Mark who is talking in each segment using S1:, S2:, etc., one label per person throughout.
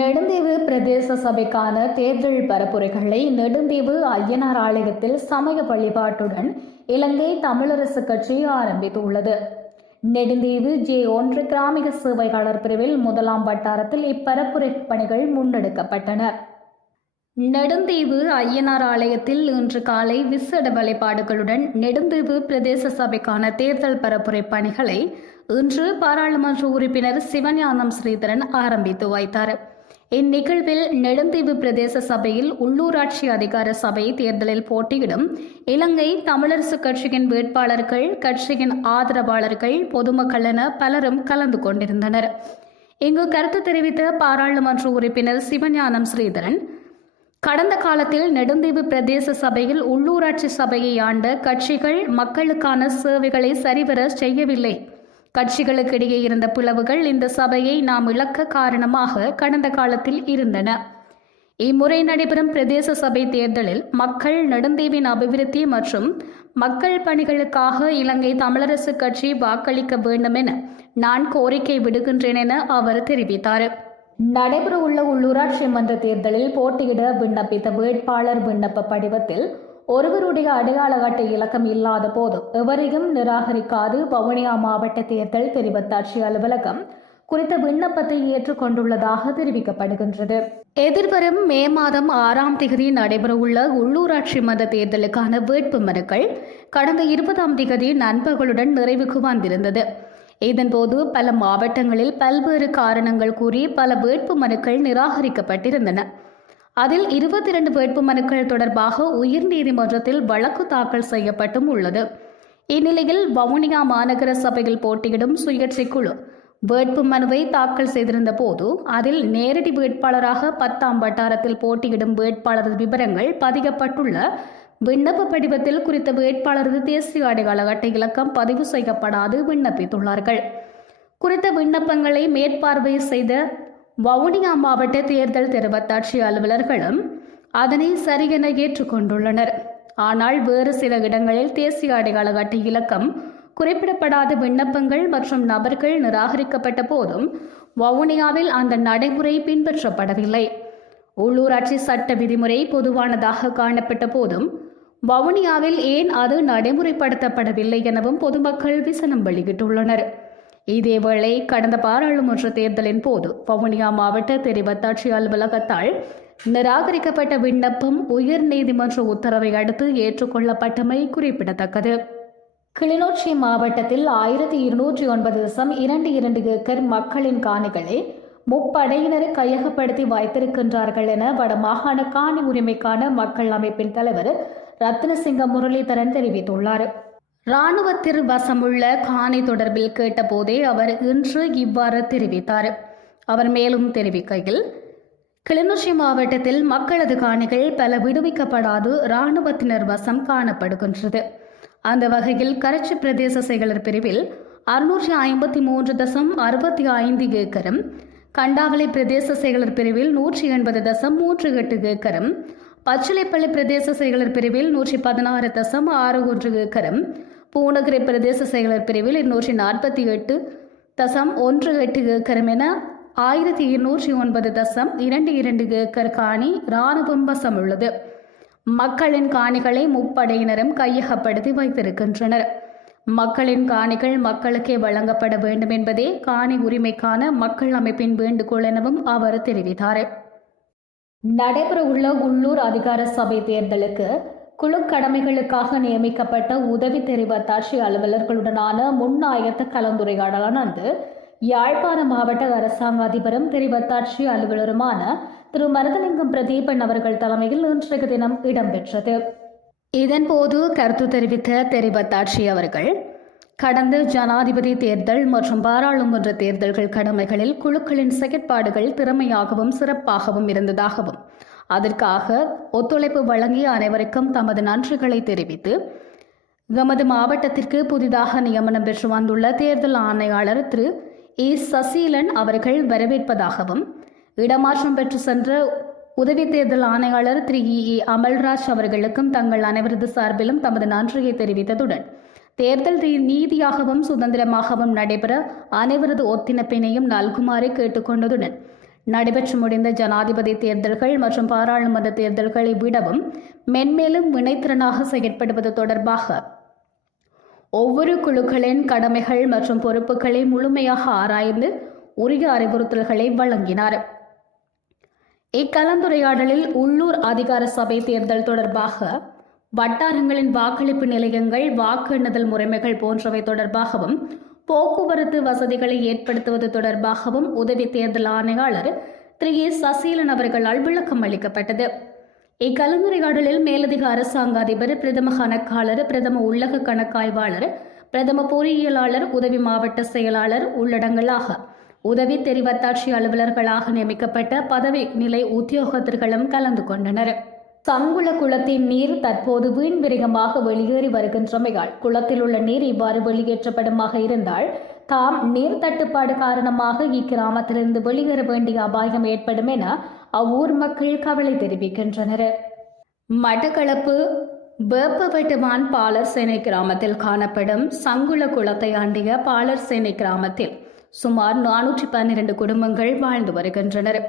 S1: நெடுந்தீவு பிரதேச சபைக்கான தேர்தல் பரப்புரைகளை நெடுந்தீவு ஐயனார் ஆலயத்தில் சமய வழிபாட்டுடன் இலங்கை தமிழரசு கட்சி ஆரம்பித்துள்ளது. நெடுந்தீவு ஜே ஒன்று கிராமிக சேவையாளர் பிரிவில் முதலாம் வட்டாரத்தில் இப்பரப்புரை பணிகள் முன்னெடுக்கப்பட்டன. நெடுந்தீவு ஐயனார் ஆலயத்தில் இன்று காலை விசேட வழிபாடுகளுடன் நெடுந்தீவு பிரதேச சபைக்கான தேர்தல் பரப்புரை பணிகளை இன்று பாராளுமன்ற உறுப்பினர் சிவஞானம் ஸ்ரீதரன் ஆரம்பித்து வைத்தார். இந்நிகழ்வில் நெடுந்தீவு பிரதேச சபையில் உள்ளூராட்சி அதிகார சபை தேர்தலில் போட்டியிடும் இலங்கை தமிழரசு கட்சியின் வேட்பாளர்கள் கட்சியின் ஆதரவாளர்கள் பொதுமக்கள் என பலரும் கலந்து கொண்டிருந்தனர். இங்கு கருத்து தெரிவித்த பாராளுமன்ற உறுப்பினர் சிவஞானம் ஸ்ரீதரன் கடந்த காலத்தில் நெடுந்தீவு பிரதேச சபையில் உள்ளூராட்சி சபையை ஆண்ட கட்சிகள் மக்களுக்கான சேவைகளை சரிவர செய்யவில்லை. கட்சிகளுக்கிடையே இருந்த பிளவுகள் இந்த சபையை நாம் இழக்க காரணமாக கடந்த காலத்தில் இருந்தன. இம்முறை நடைபெறும் பிரதேச சபை தேர்தலில் மக்கள் நெடுந்தீவின் அபிவிருத்தி மற்றும் மக்கள் பணிகளுக்காக இலங்கை தமிழரசு கட்சி வாக்களிக்க வேண்டும் என நான் கோரிக்கை விடுகின்றேன் என அவர் தெரிவித்தார். நடைபெறவுள்ள உள்ளூராட்சி மன்ற தேர்தலில் போட்டியிட விண்ணப்பித்த வேட்பாளர் விண்ணப்ப படிவத்தில் ஒருவருடைய அடையாள அட்டை இலக்கம் இல்லாத போது எவரையும் நிராகரிக்காது வவுனியா மாவட்ட தேர்தல் தெரிவத்தாட்சி அலுவலகம் குறித்த விண்ணப்பத்தை ஏற்றுக்கொண்டுள்ளதாக தெரிவிக்கப்படுகின்றது. எதிர்வரும் மே மாதம் ஆறாம் தேதி நடைபெறவுள்ள உள்ளூராட்சி மன்ற தேர்தலுக்கான வேட்பு மனுக்கள் கடந்த இருபதாம் தேதி நண்பர்களுடன் நிறைவுக்கு வந்திருந்தது. இதன்போது பல மாவட்டங்களில் பல்வேறு காரணங்கள் கூறி பல வேட்பு மனுக்கள் நிராகரிக்கப்பட்டிருந்தன. அதில் இருபத்தி இரண்டு வேட்பு மனுக்கள் தொடர்பாக உயர்நீதிமன்றத்தில் வழக்கு தாக்கல் செய்யப்பட்டும் உள்ளது. இந்நிலையில் வவுனியா மாநகர சபையில் போட்டியிடும் சுயேட்சை குழு வேட்பு மனுவை தாக்கல் செய்திருந்த போது அதில் நேரடி வேட்பாளராக பத்தாம் வட்டாரத்தில் போட்டியிடும் வேட்பாளர் விவரங்கள் பதிக்கப்பட்டுள்ள விண்ணப்ப படிவத்தில் குறித்த வேட்பாளரது தேசிய அடையாள அட்டை இலக்கம் பதிவு செய்யப்படாது விண்ணப்பித்துள்ளார்கள். குறித்த விண்ணப்பங்களை மேற்பார்வை செய்த வவுனியா மாவட்ட தேர்தல் தெரிவத்தாட்சி அலுவலர்களும் அதனை சரியென ஏற்றுக்கொண்டுள்ளனர். ஆனால் வேறு சில இடங்களில் தேசிய அடையாள அட்டை இலக்கம் குறிப்பிடப்படாத விண்ணப்பங்கள் மற்றும் நபர்கள் நிராகரிக்கப்பட்ட போதும் வவுனியாவில் அந்த நடைமுறை பின்பற்றப்படவில்லை. உள்ளூராட்சி சட்ட விதிமுறை பொதுவானதாக காணப்பட்ட போதும் வவுனியாவில் ஏன் அது நடைமுறைப்படுத்தப்படவில்லை எனவும் பொதுமக்கள் விசனம் வெளியிட்டுள்ளனர். இதேவேளை கடந்த பாராளுமன்ற தேர்தலின் போது வவுனியா மாவட்ட தெரிவத்தாட்சி அலுவலகத்தால் நிராகரிக்கப்பட்ட விண்ணப்பம் உயர் நீதிமன்ற உத்தரவை அடுத்து ஏற்றுக்கொள்ளப்பட்டமை குறிப்பிடத்தக்கது. கிளிநொச்சி மாவட்டத்தில் ஆயிரத்தி இருநூற்றி ஒன்பது தசம் இரண்டு இரண்டு ஏக்கர் மக்களின் காணிகளை முப்படையினர் கையகப்படுத்தி வைத்திருக்கின்றார்கள் என வடமாகாண காணி உரிமைக்கான மக்கள் அமைப்பின் தலைவர் ரத்னசிங்க முரளிதரன் தெரிவித்துள்ளார். இராணுவத்தில் வசமுள்ள காணி தொடர்பில் கேட்டபோதே அவர் இன்று இவ்வாறு தெரிவித்தார். அவர் மேலும் தெரிவிக்கையில் கிளிநொச்சி மாவட்டத்தில் மக்களது காணிகள் பல விடுவிக்கப்படாது இராணுவத்தினர் வசம் காணப்படுகின்றது. அந்த வகையில் கரச்சி பிரதேச செயலர் பிரிவில் அறுநூற்றி ஐம்பத்தி மூன்று தசம் அறுபத்தி ஐந்து ஏக்கரும் கண்டாவளி பிரதேச செயலர் பிரிவில் நூற்றி எண்பது தசம் மூன்று எட்டு ஏக்கரும் பச்சிலைப்பள்ளி பிரதேச செயலர் பிரிவில் நூற்றி பதினாறு தசம் ஆறு ஒன்று ஏக்கரும் பூநகரி பிரதேச செயலர் பிரிவில் இருநூற்றி நாற்பத்தி எட்டு தசம் ஒன்று எட்டு ஏக்கரம் என ஆயிரத்தி இருநூற்றி ஒன்பது தசம் இரண்டு இரண்டு ஏக்கர் காணி இராணுவம் வசம் உள்ளது மக்களின் காணிகளை முப்படையினரும் கையகப்படுத்தி வைத்திருக்கின்றனர். மக்களின் காணிகள் மக்களுக்கே வழங்கப்பட வேண்டும் என்பதே காணி உரிமைக்கான மக்கள் அமைப்பின் வேண்டுகோள் எனவும் அவர் தெரிவித்தார். நடைபெறவுள்ள உள்ளூர் அதிகார சபை தேர்தலுக்கு குழு கடமைகளுக்காக நியமிக்கப்பட்ட உதவி தெரிவத்தாட்சி அலுவலர்களுடனான முன் ஆயத்த கலந்துரையாடலானது யாழ்ப்பாண மாவட்ட அரசாங்க அதிபரும் தெரிவத்தாட்சி அலுவலருமான திரு. மருதலிங்கம் பிரதீபன் அவர்கள் தலைமையில் இன்றைக்கு தினம் இடம்பெற்றது. இதன்போது கருத்து தெரிவித்த தெரிவத்தாட்சி அவர்கள் கடந்த ஜனாதிபதி தேர்தல் மற்றும் பாராளுமன்ற தேர்தல்கள் கடமைகளில் குழுக்களின் செயற்பாடுகள் திறமையாகவும் சிறப்பாகவும் இருந்ததாகவும் அதற்காக ஒத்துழைப்பு வழங்கிய அனைவருக்கும் தமது நன்றிகளை தெரிவித்து எமது மாவட்டத்திற்கு புதிதாக நியமனம் பெற்று வந்துள்ள தேர்தல் ஆணையாளர் திரு. இ சசீலன் அவர்கள் வரவேற்பதாகவும் இடமாற்றம் பெற்று சென்ற உதவி தேர்தல் ஆணையாளர் திரு. இ. இ அமல்ராஜ் அவர்களுக்கும் தங்கள் அனைவரது சார்பிலும் தமது நன்றியை தெரிவித்ததுடன் தேர்தல் நீதியாகவும் சுதந்திரமாகவும் நடைபெற அனைவரது ஒத்துழைப்பினையும் நல்குமாறு கேட்டுக்கொண்டதுடன் நடைபெற்று முடிந்த ஜனாதிபதி தேர்தல்கள் மற்றும் பாராளுமன்ற தேர்தல்களை விடவும் மென்மேலும் வினைத்திறனாக செயற்படுவது தொடர்பாக ஒவ்வொரு குழுக்களின் கடமைகள் மற்றும் பொறுப்புகளை முழுமையாக ஆராய்ந்து உரிய அறிவுறுத்தல்களை வழங்கினார். இக்கலந்துரையாடலில் உள்ளூர் அதிகார சபை தேர்தல் தொடர்பாக வட்டாரங்களின் வாக்களிப்பு நிலையங்கள் வாக்கு எண்ணுதல் முறைமைகள் போன்றவை தொடர்பாகவும் போக்குவரத்து வசதிகளை ஏற்படுத்துவது தொடர்பாகவும் உதவி தேர்தல் ஆணையாளர் திரு. ஏ. சசீலன் அவர்களால் விளக்கம் அளிக்கப்பட்டது. இக்கலந்துரையாடலில் மேலதிக அரசாங்க அதிபர் பிரதம கணக்காளர் பிரதம உள்ளக கணக்காய்வாளர் பிரதம பொறியியலாளர் உதவி மாவட்ட செயலாளர் உள்ளடங்கலாக உதவி தெரிவத்தாட்சி அலுவலர்களாக நியமிக்கப்பட்ட பதவி நிலை உத்தியோகத்தர்களும் கலந்து கொண்டனர். சங்குள குளத்தின் நீர் தற்போது வீண் விரயமாக வெளியேறி வருகின்றமையால் குளத்தில் உள்ள நீர் இவ்வாறு வெளியேற்றப்படுமாக இருந்தால் தாம் நீர் தட்டுப்பாடு காரணமாக இக்கிராமத்திலிருந்து வெளியேற வேண்டிய அபாயம் ஏற்படும் என அவ்வூர் மக்கள் கவலை தெரிவிக்கின்றனர். மட்டக்களப்பு வேப்பவெட்டுவான் பாலர் சேனை கிராமத்தில் காணப்படும் சங்குள குளத்தை ஆண்டிய பாலர் சேனை கிராமத்தில் சுமார் நானூற்றி பன்னிரண்டு குடும்பங்கள் வாழ்ந்து வருகின்றனர்.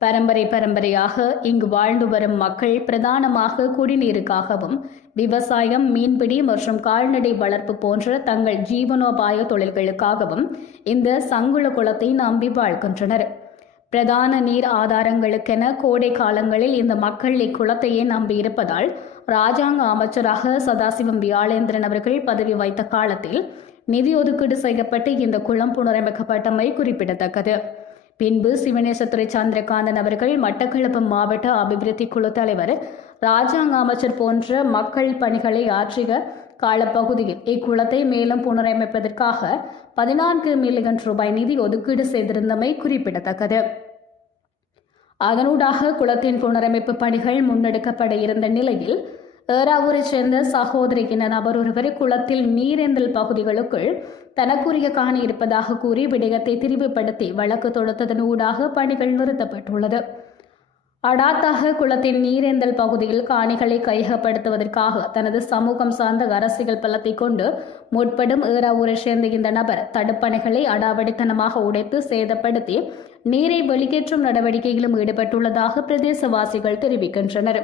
S1: பரம்பரை பரம்பரையாக இங்கு வாழ்ந்து வரும் மக்கள் பிரதானமாக குடிநீருக்காகவும் விவசாயம் மீன்பிடி மற்றும் கால்நடை வளர்ப்பு போன்ற தங்கள் ஜீவனோபாய தொழில்களுக்காகவும் இந்த சங்குள குளத்தை நம்பி வாழ்கின்றனர். பிரதான நீர் ஆதாரங்களுக்கென கோடை காலங்களில் இந்த மக்கள் இக்குளத்தையே நம்பியிருப்பதால் ராஜாங்க அமைச்சராக சதாசிவம் வியாழேந்திரன் அவர்கள் பதவி வைத்த காலத்தில் நிதி ஒதுக்கீடு செய்யப்பட்டு இந்த குளம் புனரமைக்கப்பட்டமை குறிப்பிடத்தக்கது. பின்பு சிவநேசத்துறை சந்திரகாந்தன் அவர்கள் மட்டக்களப்பு மாவட்ட அபிவிருத்தி குழு தலைவர் ராஜாங்க அமைச்சர் போன்ற மக்கள் பணிகளை ஆற்றிய காலப்பகுதியில் இக்குளத்தை மேலும் புனரமைப்பதற்காக பதினான்கு மில்லியன் ரூபாய் நிதி ஒதுக்கீடு செய்திருந்தமை குறிப்பிடத்தக்கது. அதனூடாக குளத்தின் புனரமைப்பு பணிகள் முன்னெடுக்கப்பட இருந்த நிலையில் ஏறாவூரைச் சேர்ந்த சகோதரி நபர் ஒருவர் குளத்தில் நீரேந்தல் பகுதிகளுக்குள் தனக்குரிய காணி இருப்பதாக கூறி விடயத்தை திரிவுபடுத்தி வழக்கு தொடுத்ததன் ஊடாக பணிகள் நிறுத்தப்பட்டுள்ளது. அடாத்தாக குளத்தின் நீரேந்தல் பகுதியில் காணிகளை கையகப்படுத்துவதற்காக தனது சமூகம் சார்ந்த அரசியல் பலத்தை கொண்டு முற்படும் ஏறாவூரை சேர்ந்த இந்த நபர் தடுப்பணைகளை அடாவடித்தனமாக உடைத்து சேதப்படுத்தி நீரை வெளியேற்றும் நடவடிக்கையிலும் ஈடுபட்டுள்ளதாக பிரதேசவாசிகள் தெரிவிக்கின்றனர்.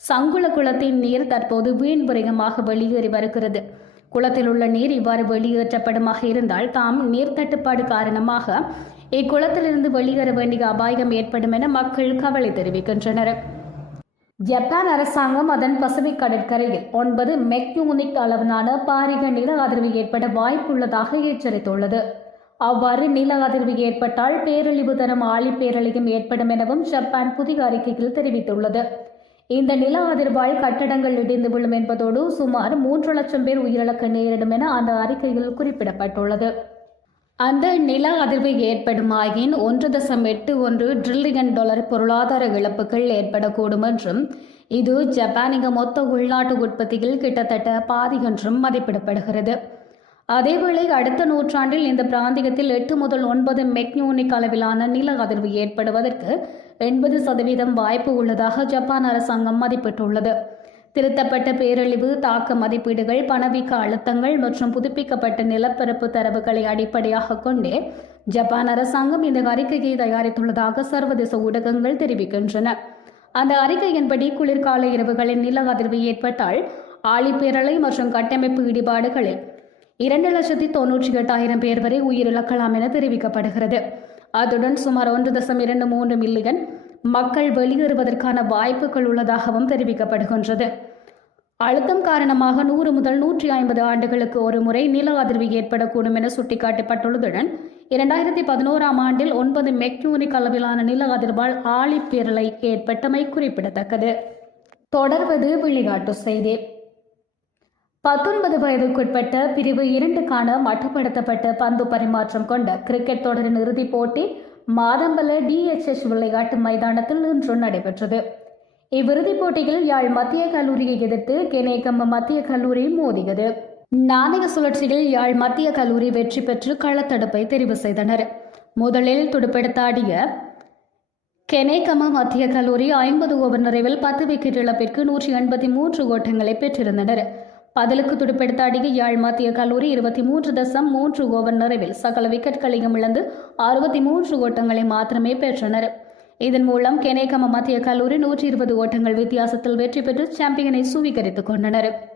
S1: சங்குள குளத்தின் நீர் தற்போது வீண் விரயமாக வெளியேறி வருகிறது. குளத்தில் உள்ள நீர் இவ்வாறு வெளியேற்றப்படுமாக இருந்தால் தாம் நீர் தட்டுப்பாடு காரணமாக இக்குளத்திலிருந்து வெளியேற வேண்டிய அபாயம் ஏற்படும் என மக்கள் கவலை தெரிவிக்கின்றனர். ஜப்பான் அரசாங்கம் அதன் பசிபிக் கடற்கரையில் ஒன்பது மெக்யூனிக் அளவிலான பாரிக நில அதிர்வு ஏற்பட வாய்ப்புள்ளதாக எச்சரித்துள்ளது. அவ்வாறு நில அதிர்வு ஏற்பட்டால் பேரழிவு தரும் ஆழிப்பேரழிவும் ஏற்படும் எனவும் ஜப்பான் புதிய அறிக்கையில் தெரிவித்துள்ளது. இந்த நில அதிர்வால் கட்டடங்கள் இடிந்து விழும் என்பதோடு சுமார் மூன்று லட்சம் பேர் உயிரிழக்க நேரிடும் என அந்த அறிக்கையில் குறிப்பிடப்பட்டுள்ளது. அந்த நில அதிர்வு ஏற்படுமாயின் ஒன்று தசம் எட்டு ஒன்று ட்ரில்லியன் டாலர் பொருளாதார இழப்புகள் ஏற்படக்கூடும் என்றும் இது ஜப்பானிக மொத்த உள்நாட்டு உற்பத்தியில் கிட்டத்தட்ட பாதி என்றும் மதிப்பிடப்படுகிறது. அதேவேளை அடுத்த நூற்றாண்டில் இந்த பிராந்தியத்தில் எட்டு முதல் ஒன்பது மெக்னியூனிக் அளவிலான நில அதிர்வு ஏற்படுவதற்கு எண்பது சதவீதம் வாய்ப்பு உள்ளதாக ஜப்பான் அரசாங்கம் மதிப்பிட்டுள்ளது. திருத்தப்பட்ட பேரழிவு தாக்க மதிப்பீடுகள் பணவீக்க அழுத்தங்கள் மற்றும் புதுப்பிக்கப்பட்ட நிலப்பரப்பு தரவுகளை அடிப்படையாக கொண்டே ஜப்பான் அரசாங்கம் இந்த அறிக்கையை தயாரித்துள்ளதாக சர்வதேச ஊடகங்கள் தெரிவிக்கின்றன. அந்த அறிக்கையின்படி குளிர்கால இரவுகளில் நில அதிர்வு ஏற்பட்டால் ஆழிப்பேரலை மற்றும் கட்டமைப்பு இடிபாடுகளில் இரண்டு லட்சத்தி தொன்னூற்றி எட்டாயிரம் பேர் வரை உயிரிழக்கலாம் என தெரிவிக்கப்படுகிறது. அத்துடன் சுமார் ஒன்று தசம் இரண்டு மூன்று மில்லியன் மக்கள் வெளியேறுவதற்கான வாய்ப்புகள் உள்ளதாகவும் தெரிவிக்கப்படுகின்றது. அழுத்தம் காரணமாக நூறு முதல் நூற்றி ஐம்பது ஆண்டுகளுக்கு ஒரு முறை நில அதிர்வு ஏற்படக்கூடும் என சுட்டிக்காட்டப்பட்டுள்ளதுடன் இரண்டாயிரத்தி பதினோராம் ஆண்டில் ஒன்பது மெக்யூனிக் அளவிலான நில அதிர்வால் ஆழிப்பேரலை ஏற்பட்டமை குறிப்பிடத்தக்கது. தொடர்வது விளையாட்டு செய்தி. பத்தொன்பது வயதுக்குட்பட்ட பிரிவு இரண்டுக்கான மட்டுப்படுத்தப்பட்ட பந்து பரிமாற்றம் கொண்ட கிரிக்கெட் தொடரின் இறுதிப் போட்டி மாதம்பல டிஎச்எஸ் விளையாட்டு மைதானத்தில் இன்று நடைபெற்றது. இவ்விறுதிப் போட்டியில் யாழ் மத்திய கல்லூரியை எதிர்த்து கெனேகம்ப மத்திய கல்லூரி மோதியது. நாணய சுழற்சியில் யாழ் மத்திய கல்லூரி வெற்றி பெற்று களத்தடுப்பை தெரிவு செய்தனர். முதலில் துடுப்பெடுத்தாடிய கெனேகம மத்திய கல்லூரி ஐம்பது ஓவர் நிறைவில் பத்து விக்கெட் இழப்பிற்கு நூற்றி எண்பத்தி மூன்று ஓட்டங்களை பெற்றிருந்தனர். பதிலுக்கு துடுப்பெடுத்தாடிய யாழ் மத்திய கல்லூரி இருபத்தி மூன்று தசம் மூன்று ஓவர் நிறைவில் சகல விக்கெட்களையும் இழந்து அறுபத்தி மூன்று ஓட்டங்களை மாத்திரமே பெற்றனர். இதன் மூலம் கெனேகம மத்திய கல்லூரி நூற்றி இருபது ஓட்டங்கள் வித்தியாசத்தில் வெற்றி பெற்று சாம்பியனை சுவீகரித்துக் கொண்டனர்.